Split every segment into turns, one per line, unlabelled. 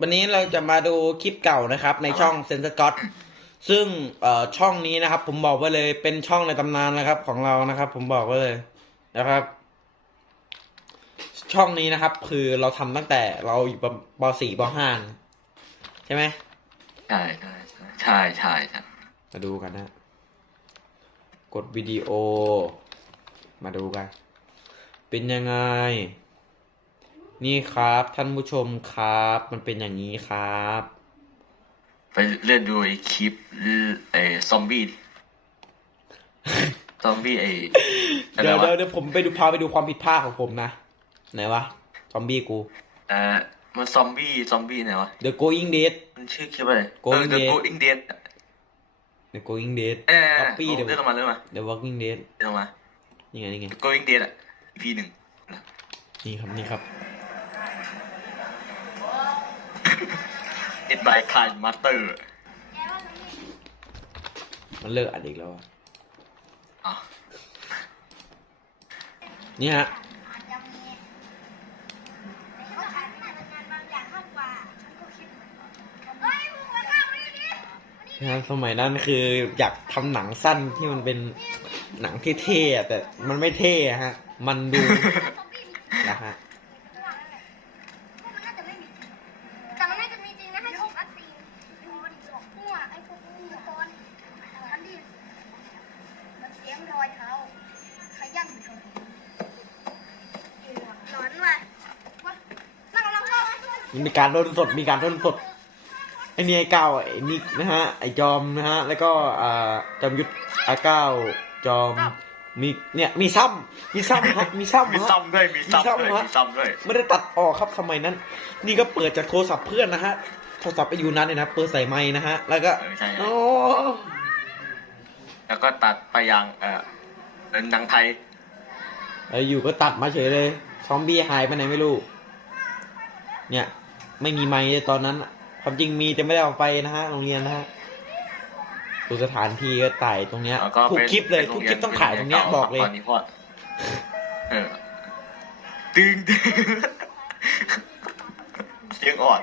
วันนี้เราจะมาดูคลิปเก่านะครับ ในช่องเซนสกอตซึ่งเอ่อช่องนี้นะครับ ผมบอกไว้เลยเป็นช่องในตำนานนะครับ ของเรานะครับ ผมบอกไว้เลยนะครับ ช่องนี้นะครับ คือเราทำตั้งแต่เราอยู่ปสี่ปห้าใช่ไหม
ใช่ใช่ใช่ใช่ใช่ใช่
มาดูกันนะกดวิดีโอ มาดูกัน เป็นยังไง นี่ครับท่านผู้ชมครับ มันเป็นอย่างนี้ครับ
ไปเลื่อนดูไอ้คลิปไอ้ซอมบี้ซอมบี้ไอ้อะไร
เดี๋ยว
วะ
เดี๋ยวเดี๋ยวผมไปดูพาไปดูความผิดพลาดของผมนะ ไหนวะ ซอมบี้กู
เอ่อมันซอมบี้ซอมบี้ไหนวะ
The Going Dead
มันชื่อคลิปอะไร
Going
เออ The
Dead
Going Dead
The Going Dead
เออ
Copy
เลื่
The
อนลงมาเลื่อนมา
The Walking Dead
เลื่อนลงมา
นี่ไงนี่ไง
The Going Dead อะ EP หนึ่ง
นี่ครับนี่ครับ
เอ็ดบายคายมาสเตอร์
มันเลิกอัดอีกแล้วอะ
อะ
นี่ฮะนะฮะสมัยนั้นคืออยากทำหนังสั้นที่มันเป็นหนังเท่ๆอะแต่มันไม่เท่อะฮะ มันดู นะฮะ
แต่มันน่าจะมีจริงนะให้ฉีดวัคซีนดูมันบอกมั่วไอ้พวกนี้ก่อนมันดิมันเสียงรอยเท้าขย้ำอยู่ตรงนี้หลอนว่ะวะนั่งกำลังเข้ามา
มี การโดนสดมีการโดนสดไอ้นี่ไอ้ก้าวไอ้นิกนะฮะไอ้จอมนะฮะแล้วก็อ่าจอมยุทธอาก้าวจอมมีเนี่ยมีซ้ำมีซ้ำครับมีซ้ำ
มี
ฮะ
ซ้ำด้วยมีซ้ำด้วย
มีซ้ำฮะ
มีซ้ำด้วย
ไม่ได้ตัดออกครับสมัยนั้น นี่ก็เปิดจากโทรศัพท์เพื่อนนะฮะโทรศัพท์ไปอยู่นั้นเลยนะเปิดใส่ไม้นะฮะ แล้วก็
เออใช่
โอ้
แล้วก็ตัดไปยังเอ่อเป็นหนังไทย
เอออยู่ก็ตัดมาเฉยเลย ซอมบี้หายไปไหนไม่รู้ เนี่ย ไม่มีไม้เลยตอนนั้นอะความจริงมีแต่ไม่ได้เอาไปนะฮะโรงเรียนนะฮะดูสถานที่ก็ถ่ายตรงเนี้ย
แล้วก็
ทุก
เป็น
คลิปเลย
ป็น
ทุก
โรี
คลิปต้องถ่ายตรงเนี้ย
ป็
บอกเลย
ตอนนี้พอดเออตึงตึงเสียงอ่อน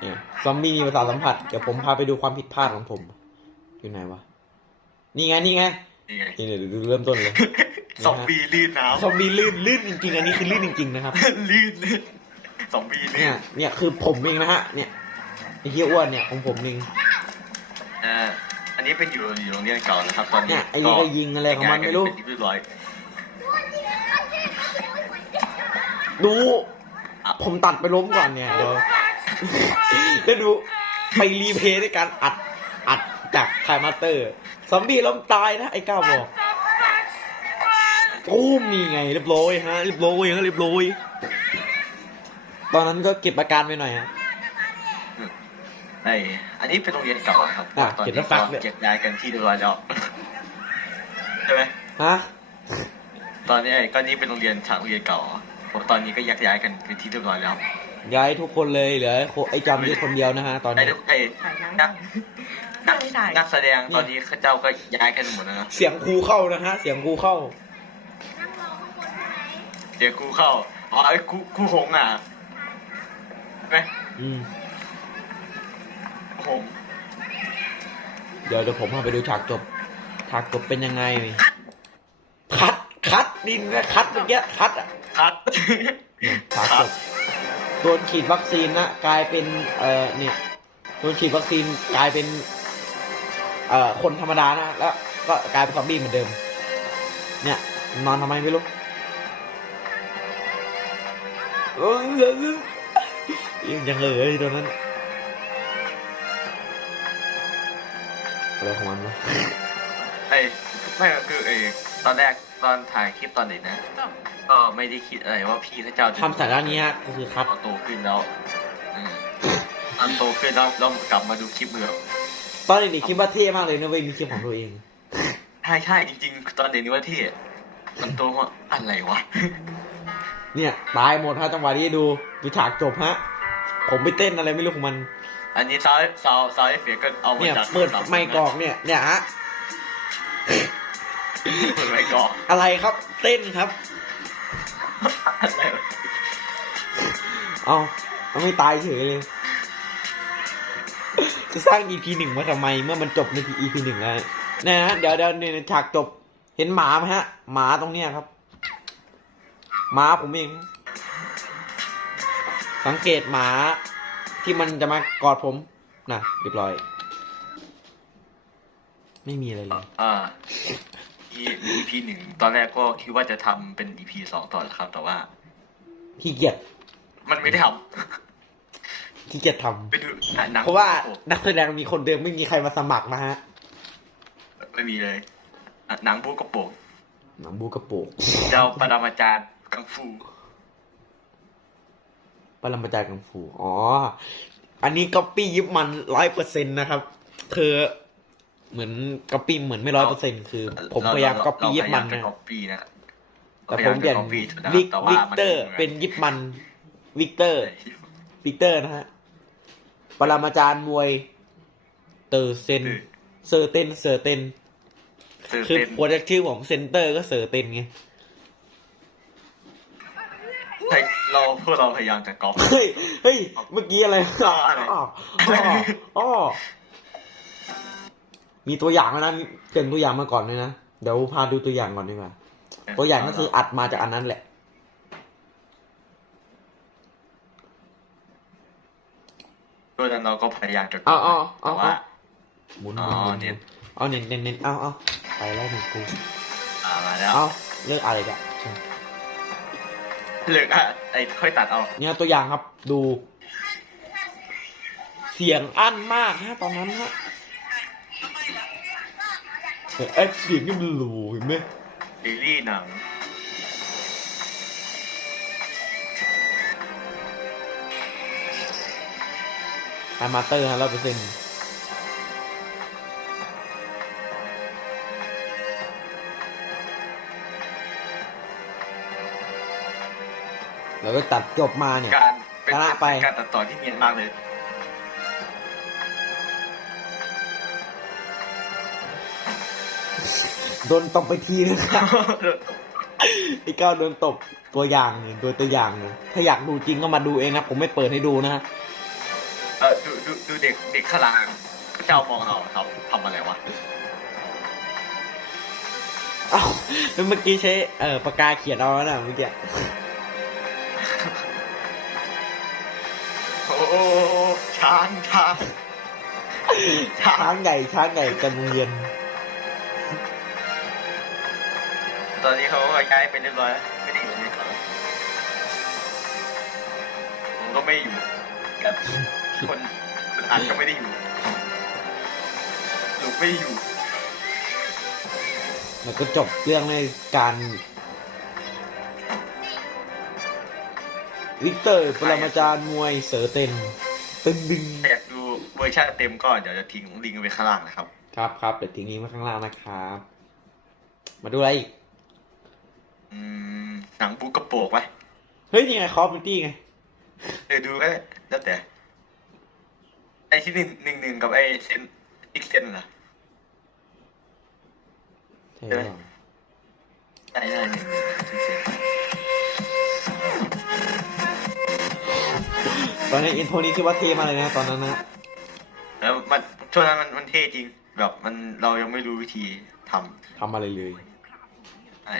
เนี่ยซอมบี้มีประสาทสัมผัสเดี๋ยวผมพาไปดูความผิดพลาดของผม อยู่ไหนวะ นี่ไงนี่ไง
นี่ไง
นี่เดี๋ยวดูเริ่มต้นเลย
ซอมบี้ลื่นน้
ซอมบี้ลื่นลื่นจริงๆ อันนี้คือลื่นจริง ๆ นะครับำ
ลื่นลื่น ซอมบี้ลื่
เนี่ย
น
เนี่ยคือผมเองนะฮะ เนี่ยไอ้เหี้ยอ้วนเนี่ยของผมเอง
เอ่ออันนี้เป็นอยู่อยู่โรงเรียนเก่านะครับ ตอนนี้
เนี่ยไอ้นี่ก็ยิงอะไรของมันไม่รู้
เป็นที่เรียบร้อย
ดู ผมตัดไปล้มก่อนเนี่ยเดี๋ยวแล้วดูไปรีเพลย์ด้วยการอัดอัดจากไทมาสเตอร์ซอมบี้ล้มตายนะไอ้ก้าวบอกโอ้มีไงเรียบร้อยฮะเรียบร้อยฮะเรียบร้อย ตอนนั้นก็เก็บอาการไปหน่อยฮะ
ไออันนี้เป็นโรงเรียนเก่าครับ
อะ
ตอน
เขียน
นี้
ว่าฟั
ก็
กเนี่ย
เก็บย้ายกันที่เรียบร้อยแล้ว ใช่ไหม
ฮะ
ตอนนี้ไอ้ก็นี่เป็นโรงเรียนฉากโรงเรียนเก่าผมตอนนี้ก็แยกย้ายกันเป็นที่เรียบร้อยแล้ว
ย้ายทุกคนเลยเหลือไอ้จอมยุทธคนเดียวนะฮะ ตอน
ไอ้
นี้
ไอ้นักนักนักแสดงตอนนี้เขาเจ้าก็ย้ายกันหมดแล้วนะ
เสียงครูเข้านะฮะ เสียงครูเข้า
นั่งรอข้างบนใช่ไหม
เดี๋ยวครูเข้าอ๋อไอ้ครูครูหงอะใช่ ไหม
อืม
ครูหง
เดี๋ยวเดี๋ยวผมพาไปดูฉากจบฉากจบเป็นยังไง คัดคัดดินนะคัดเมื่อกี้คัดอะ
คัด
เนี่ยฉากจบโดนฉีดวัคซีนนะกลายเป็นเอ่อเนี่ยโดนฉีดวัคซีนกลายเป็น เอ่อคนธรรมดานะแล้วก็กลายเป็นซอมบี้เหมือนเดิม เนี่ยนอนทำไมไม่รู้เอ้ ยยังยังเลยตอนนั้นอะไรของมันวะ
ไอ้ไม่คือไอ้ตอนแรกตอนถ่ายคลิปตอนเด็กนะ ก็ไม่ได้คิดอะไรว่าพี่เขาเจ้าจะ
ทำสาระนี้ฮะก็คือคัด
พอโตขึ้นแล้วอืมตอนโตขึ้นแล้วเรากลับมาดูคลิปเมื่อ
ตอนเด็กๆคิดว่าเท่มากเลยนะเว้ยมีคลิปของตัวเอง
ใช่ใช่จริง ๆ ตอนเด็กนี่ว่าเท่มันโตว่าอะไรวะ
เนี่ยตายหมดฮะจังหวะนี้ดูดูฉากจบฮะ ผมไปเต้นอะไรไม่รู้ของมัน
อันนี้ซาวซาวซาวเอฟเฟกก็เอามา
เนี่ย
จาก
เปิดไมค์กรอกเนี่ยเนี่ยฮะ
เปิดไมค์กรอก
อะไรครับ เต้นครับ
อะไรวะ
เอาเอาไม่ตายเฉยเลย จะสร้าง EP หนึ่งมาทำไมเมื่อมันจบใน EP หนึ่งแล้วเนี่ยนะเดี๋ยวเดี๋ยวเนี่ยฉากจบเห็นหมาไหมฮะ หมาตรงเนี้ยครับ หมาผมเอง สังเกตหมาที่มันจะมากอดผมนะเรียบร้อย ไม่มีอะไรเลย
อ่า EP หนึ่งตอนแรกก็คิดว่าจะทำเป็น EP สองต่อนะครับ แต่ว่า
ขี้เกียจ
มันไม่ได้ท
ขี้เกียจทำ
ไปดูหนังำ
เพราะว่านักแสดงมีคนเดิมไม่มีใครมาสมัครนะฮะ
ไม่มีเลยอะหนังบูกระโปรง
หนังบูกระโปก
เจ้าปรมาจารย์กังฟู
ปรมาจารย์กังฟูอ๋อ อันนี้ก๊อปปี้ยิบมันร้อยเปอร์เซ็นต์นะครับ คือเหมือนก๊อปปี้เหมือนไม่ร้อยเปอร์เซ็นต์คือ ผมพยายามก๊อปปี้ยิบมัน
นะ
นะ
ก๊อปปี้นะ
แต่ผมเปลี่ยน
ราพาามจะ copy นะครับ
วิก
แต่ว่า
วิก
มัน
เตอร์
ไม่หมื
เป็นยิบมัน วิกเตอร์ วิกเตอร์นะฮะปรมาจารย์มวย เตอร์เซนเซอร์เตนเซอร์เตน
คือ
คือ
เป็น
โปรเจกต์ชื่อผมเซนเตอร์ก็เซอร์เตนไง
เฮ้ยเราพวกเราพยายามจะก๊อป
เฮ้ยเฮ้ยเมื่อกี้อะไร
อ๋ออะไร
อ๋ออ๋ออ๋อมีตัวอย่างแล้วนะมีเกินตัวอย่างมาก่อนเลยนะเดี๋ยวพาดูตัวอย่างก่อนดีกว่าตัวอย่างก็คืออัดมาจากอันนั้นแหละ
ตัวนั้นเราก็พยายามจะ
เอาเอา
แต่
เอา
ว่า
หมุน
อ๋
ห
อ
มุนหมุน
เน็ต
เอาเน้นเน้นเน้นเอาเอาไปแล้วหนึ่งกู
อ่ามาแล้ว
เอาเลือกอะไรกัน
เหลืออะไอ้ค่อยตัดเอา
เนี่ยตัวอย่างครับดู เสียงอั้นมากฮะตอนนั้นฮะเอ้ยเสียงนี่มันหลูเห็นไหม
ซีรีส์หนัง
อามาเตอร์ฮะร้อยเปอร์เซ็นต์ แล้วก็ตัดจบมาเนี่ย
การเป็น
ชนะไป
การตัดต่อที่เนียนมากเลย
โดนตบไปทีนะครับไอ้ก้าวโดนตบตัวอย่างเนี่ยโดยตัวอย่างเนี่ยถ้าอยากดูจริงก็มาดูเองนะ ผมไม่เปิดให้ดูนะฮะ
เออดูดูดูเด็กเด็กขางหลางเจ้ามองเราเขาทำอะไรวะ
เอ้าแล้วเมื่อกี้ใช้เอ่อปากกาเขียนเอาแล้วนะเมื่อกี้
โอ้โหช้างช้างช้าง
ช้างใหญ่ช้างใหญ่กันโรงเรียน
ตอนนี้เขาก็ย้ายไปเรียบร้อยแล้วไม่ได้อยู่ในเขาผมก็ไม่อยู่กับคนคนอันก็ไม่ได้อยู่ลูกไม่อยู่
แล้วก็จบเรื่องในการ วิกเตอร์ปรมาจารย์มวยเสือเต็นตึงดึง
ถ้าอยากดูเวอร์ชันเต็มก็เดี๋ยวจะทิ้งลิงก์ไว้ข้างล่างนะครับ
ครับครับเดี๋ยวทิ้งลิงก์ไว้ข้างล่างนะครับ มาดูอะไรอีก
อืมหนังบูกระโปกไว้
เฮ้ยนี่ไงคอฟมิตี้ไง
เออดูก็ได้แล้วแต่ ไอ้ที่หนึ่งหนึ่งหนึ่งกับไอ้เซนอีกเซนเหรอ
ใช่หรือเปล่า
ใช่ใช่หนึ่งหนึ่งเซนเซน
ตอนนี้อินโทรนี้คือว่าเทมากเลยนะตอนนั้นนะ
แล้วมันช่วงนั้นมันมันเท่จริง แบบมันเรายังไม่รู้วิธีท
ทำอะไรเลยำ
ใช่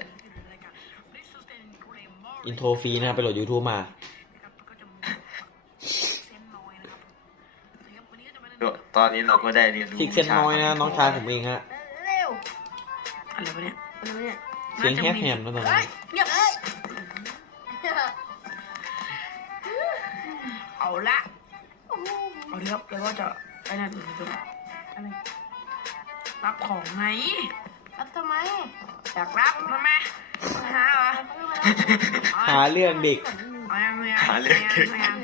อินโทรฟรีนะไปโหลด YouTube มา
ตอนนี้เราก็ได้เรียนรู้
ซิกเซนน้อยนะน้องชายผมเองฮะ
เร็ว
อะไรวะเนี่ย
เร็วเนี่ย
เสียงแฮบแฮมนะตอน
เฮ้
นั้
ย
น
เงียบเฮ้ย
เละ
โอ้โห
เอาเดี๋ยวแล้วก็จะไปนั่นดูดูอะไรรับของไหม
รับทำไม
อยากรับทำไมหาเหรอ
หาเรื่องเด็ก
เอายังเอายังเอายัง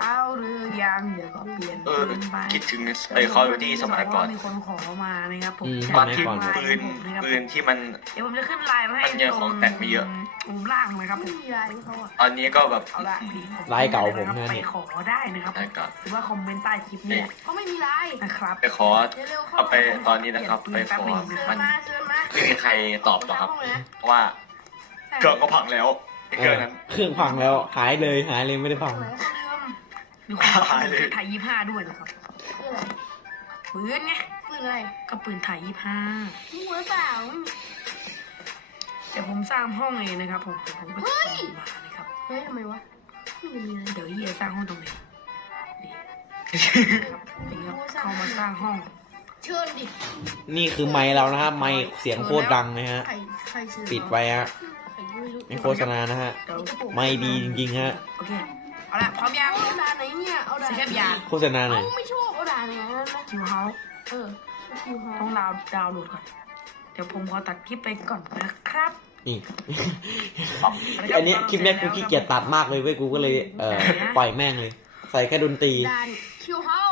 เอาหรือยังเดี๋ยวก็เปลี่ยน
เออ
ปืนไป
คิดถึงไอ้คอร์ดี้สมัยก่อน
มีคนขอมานะครับผม
อืม
ตอนที่
สมัยก่อน
ปืนปืนที่มัน
เดี๋ยวผมจะขึ้นไลน์มาให้
มันเจอของแต่งไม่เยอะ
มุมล่างนะครับผ
ไม่
ม
มีอะไรเขาอะ
ตอนนี้ก็แบบ
เอาละพี่
ไลน์เก่าผมนะ
ไป
เนี่ย
ขอได้นะครับ
ได้ก่อน
หรือว่าคอมเมนต์ใต้คลิปเนี่ย
เขาไม่มีไร
นะครับ
ไปขอ
เร็วๆเข้า
เอา
มา
ไปตอนนี้นะครับ ไปขอ
เชิญ
มัน
มาเชิญมา
ไม่มีใครตอบหรอกครับ
เข้ามานะ
เพราะว่าเครื่องก็พังแล้วไอ้เครื่องนั้น
เครื่องพังแล้วหายเลยหายเลยไม่ได้พัง
ไหนเขาลืม
มีคนเอาปืนไทยยี่ห้าด้วยนะครับ
คืออะไร
ปืนไง
ปืนอะไร
ก็ปืนไทยยี่ห้า
มึงหัวเปล่า
เดี๋ยวผมสร้างห้องเองนะครับผมเดี๋ยวผมก็จะส่งมานะครับ
เฮ้ยทำไมวะไม่มีอะไร
เดี๋ยวเฮียสร้างห้องตรงไหนนี่ครับนี่ครับเข้ามาสร้างห้อง
เชิญดิ
นี่คือไมค์เรานะฮะไมค์เสียงโคตรดังนะฮะ
ใครใครซื้อ
ปิดไว้ฮะ
ใครไม่รู้
ไม่โฆษณานะฮะ
เดี๋ยว
ไม่ดีจริงๆฮะ
โอเคเอาละพร้อมยัง
เอาด่าไหนเนี่ยเอาด่า
สเก็ตยาน
โฆษณาหน่อย
เอาไม่ชอบเอาด่าไหนนะ
คิวเฮาส์
เออคิวฮา
ต้องดาวน์ดาวน์โหลดก่อน เดี๋ยวผมขอตัดคลิปไปก่อนนะครับ
นี่ อันเนี้ยคลิปแรกกูขี้เกียจตัดมากเลยเว้ยกูก็เลยเอ่อปล่อยแม่งเลย ใส่แค่ดนตรี
ด่านคิวเฮา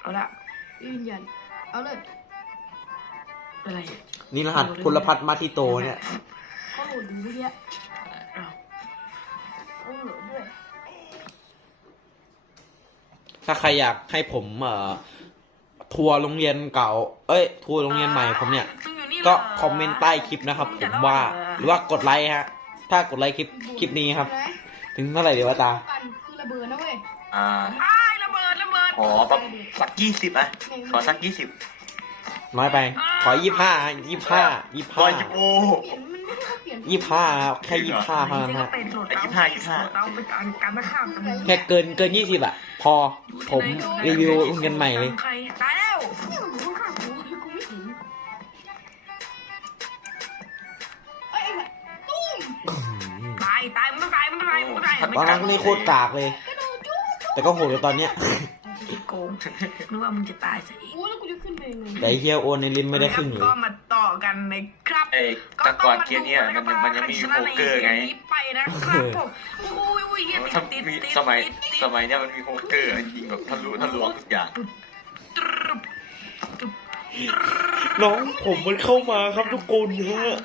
เอาละ
ยืนยันเอาเลย
อะไร
นี่รหัสพลพัฒน์มาทิโตเนี่ย
เขาโหลดอยู่เมื่อกี้
อ้าว
เขาโหลดด้วย
ถ้าใครอยากให้ผมเอ่อ ทัวร์โรงเรียนเก่า เอ้ย ทัวร์โรงเรียนใหม่ผมเนี่ย
ซึ่งอยู่นี่
ก็
หร
คอมเมนต์ใต้คลิปนะครับผมว่าหรือว่ากดไลค์ฮะ ถ้ากดไลค์คลิปคลิปนี้ครับ ถึงเท่าไหร่เดี๋ยววะตา
ปั่นคือระเบิดนะเว้ย
อ่า
อ้ายระเบิดระเบิด
ขอแบบสักยี่สิบอะขอสักยี่สิบ
น้อยไป ขอยี่ห้ายี่ห้ายี่
ร้อ
ห้าย
ยี่โอ
เปลี่ยนมันไม่ได้เปลี่ยน
ยี่ห้าแค่ยี่ห้าเท่านั้น
นี่ก็
ฮะ
เป็นโหลด
ไอ้
เตา
ยี่ห้ายี่ห้า
โหลดเตาเป็นการการไม่ข้ามกัน
แค่เกินเกินยี่สิบอะพอผมรีวิวโรงเรียนใหม่เลย
ใครตายแล้ว
เนี่ย
ต้องตายมันต้องตาย
ตอนนั้นนี่โคตรกากเลย
กระโดดจุ๊บ
แต่ก็โหดอยู่ตอนเนี้ย
โกงนึกว่ามึงจะตายซะอีก
โอ้แล้วกูจะขึ้นไปยังไง
แต่ไอ้เฮียโอนในลิมไม่ได้ครึ่งเลย
ก็มาต่อกันนะครับ
เอ้ยแต่ก่อนเกียร์เนี่ยมันมันยังไมมีโฮเกอร์ไง
ไปนะครับผมอุ้ยอุ้ยเฮียติด
ถ้า
ติด
มี
ติด
สมัย
ติดติด
สมัยเนี้ยมันมีโฮเกอร์ยิงแบบทะลุทะลวงทุกอย่าง
ตรึบตรึบ
น้องผมมันเข้ามาครับทุกคนฮะ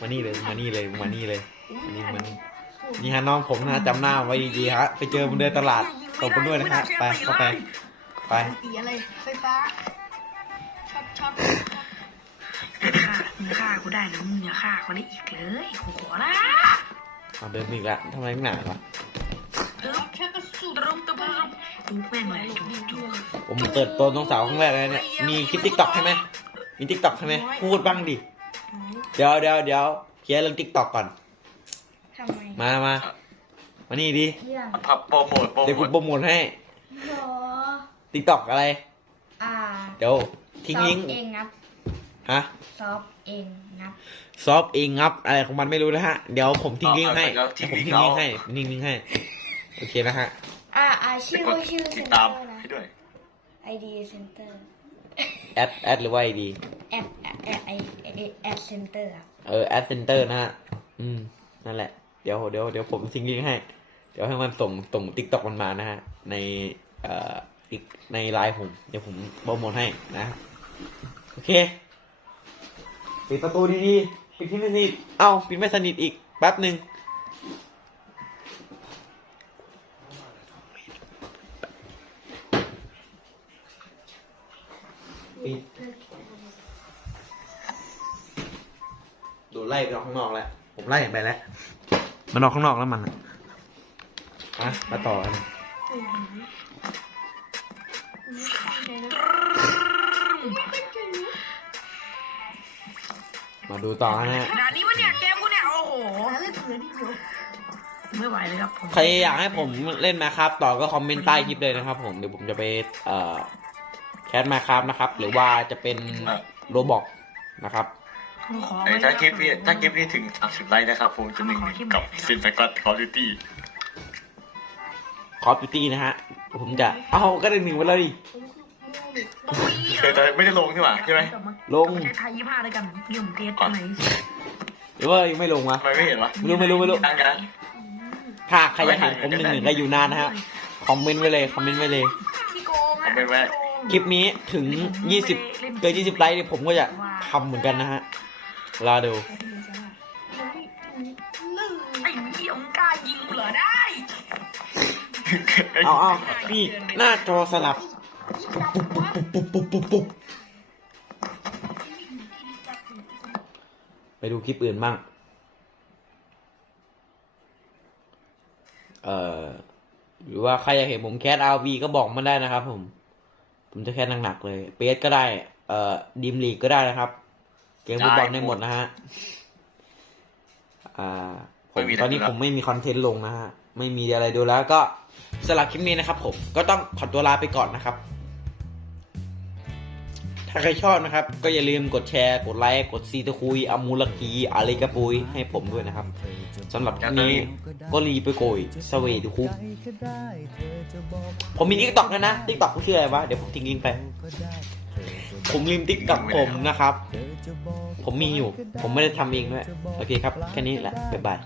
มานี่เลยมานี่เลยมานี่เลยมานี่มานี่ นี่ฮะน้องผมนะฮะจำหน้าไว้ดีๆฮะ ไปเจอมันเดินตลาดตบกันด้วยนะฮะ ไปเข้าไป ไป
ตีอะไรไฟฟ้าช็อตช็อต
ฆ่ามึงฆ่ากูได้นะมึงอย่าฆ่าคนนี้อีกเลยขอละ
เอาเดินอีกแล้วทำไมหนาวะ
ตรึบ
แค่กระสุน
ตรึบตรึบตรึบจุ๊บแม่งเลยจุ๊บจุ๊บ
ผมเปิดตัวน้องสาวครั้งแรกเลยเนี่ย มีคลิปทิกตอกใช่ไหมมีทิกตอกใช่ไหมพูดบ้างดิ เดี๋ยวเดี๋ยวเดี๋ยวเคลียร์เรื่องทิกตอกก่อน
ทำไม
มามามานี่ดิ
เรื่อง
พับโปรโมทโปร
เดี๋ยว
โม
กู
ท
โปรโมทให้
หรอ
ทิกตอกอะไร
อ่า
เดี๋ยวทิ้งลิงก์
เองงับ
ฮะ
ซอฟเองงับ
ซอฟเองงับอะไรของมันไม่รู้นะฮะ เดี๋ยวผมทิ้งลิงก์ให้
เอา
เดี๋ยวผม
ทิ้
ทิ้
ง
ง
ลิ
ลิ
ง
ง
ก์
ก์ให้
เอา
ทิ้งลิงก์ให้ โอเคนะฮะ
อ่าอ่า
ไป
ชื่อก
ด
ชื่อ
ติ
เซ็
ด
นเตอ
ตาม
ร์นะ
ให้ด้วย
ID Center
แอดแอดหรือว่าไอดี
แอดแอดแอดแอดเซ็นเตอร์ครับ
เออแอดเซนเตอร์นะฮะ อืม นั่นแหละ เดี๋ยวเดี๋ยวเดี๋ยวผมทิ้งลิงก์ให้ เดี๋ยวให้มันส่งส่งทิกตอกมันมานะฮะ ในเอ่ออีกในไลน์ผม เดี๋ยวผมโปรโมทให้นะ โอเค ปิดประตูดีๆ ปิดที่ไม่สนิท เอ้า ปิดไม่สนิทอีก แป๊บหนึ่งปิดโดนไล่ไปออกข้างนอกแล้ว ผมไล่ไปแล้ว มันออกข้างนอกแล้วมันอะอะมาต่อกันมาดูต่อนะฮะ
ด่านนี้วะเนี่ยเกมกูเนี่ยโอ้โห
หาเล่นเสือดิเดียว
ไม่ไหวเลยครับผม
ใครอยากให้ผมเล่นมาครับต่อก็คอมเมนต์ใต้คลิปเลยนะครับ ผมเดี๋ยวผมจะไปเอ่อแคสมาครับนะครับ หรือว่าจะเป็นโรบอกนะครับ
ผมขอ
เอ้ยถ้าคลิปนี้ถ้าคลิปนี้ถึง 30 ไลค์นะครับผมจะหนึ่งกับซินสกัดคอร์ดิตี้
คอฟฟิตี้นะฮะ ผมจะ เอาก็ได้หนึ่งไปแล้วดิ
ผมคือโม่ดิ
เคยแต่ไม่ได้ลงใช่ไหมใช่ไหม
ลง
ใช้ไทยยี่ห้าด้วยกันเยี่ยมเทสตรงไหน
หรือว่ายังไม่ลงวะ
ทำไมไม่เห็นวะ
ไม่รู้ไม่รู้ไม่รู้
ตั้งกัน
ถ้าใครอยากเห็นผมหนึ่งหนึ่งก็อยู่นานนะฮะคอมเมนต์ไว้เลยคอมเมนต์ไว้เลย
ที่โกง
เอาไปแวะ
คลิปนี้ถึง 20 เกิน 20 ไลค์เนี่ยผมก็จะทำเหมือนกันนะฮะ รอดู
ไอ้เหี้ยมงกล้ายิงเหรอได้
เอาเอานี่หน้าจอสลับ ปุ๊บปุ๊บปุ๊บปุ๊บปุ๊บไปดูคลิปอื่นบ้าง เอ่อดูรือว่าใครอยากเห็นผมแคสอาวีก็บอกมาได้นะครับผม ผมจะแคสหนักๆเลย เปสก็ได้ เอ่อดิมลีกก็ได้นะครับ เกมฟุตบอลได้หมดนะฮะ อ่าผมตอนนี้ผมไม่มีคอนเทนต์ลงนะฮะ ไม่มีอะไรดูแล้วก็สำหรับคลิปนี้นะครับผม ก็ต้องขอตัวลาไปก่อนนะครับ ถ้าใครชอบนะครับ ก็อย่าลืมกดแชร์ กดไลค์ กดซีตะคุย อมูลกีอะไรกระปุย ให้ผมด้วยนะครับสำหรับคลิปนี้ก็รีไปโกยสวีดูคุปผมมีทิกตอกนะนะทิกตอกชื่ออะไรวะ เดี๋ยวผมทิ้งลิงก์ไป ผมลืมทิกตอกผมนะครับ ผมมีอยู่ ผมไม่ได้ทำเองด้วย โอเคครับ แค่นี้แหละ บ๊ายบาย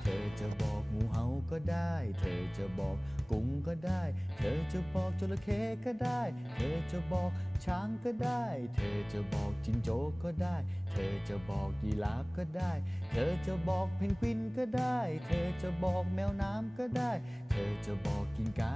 ได้ เธอจะบอกกุ้งก็ได้ เธอจะบอกจระเข้ก็ได้ เธอจะบอกช้างก็ได้ เธอจะบอกจิงโจ้ก็ได้ เธอจะบอกยีราฟก็ได้ เธอจะบอกเพนกวินก็ได้ เธอจะบอกแมวน้ำก็ได้ เธอจะบอกกินกา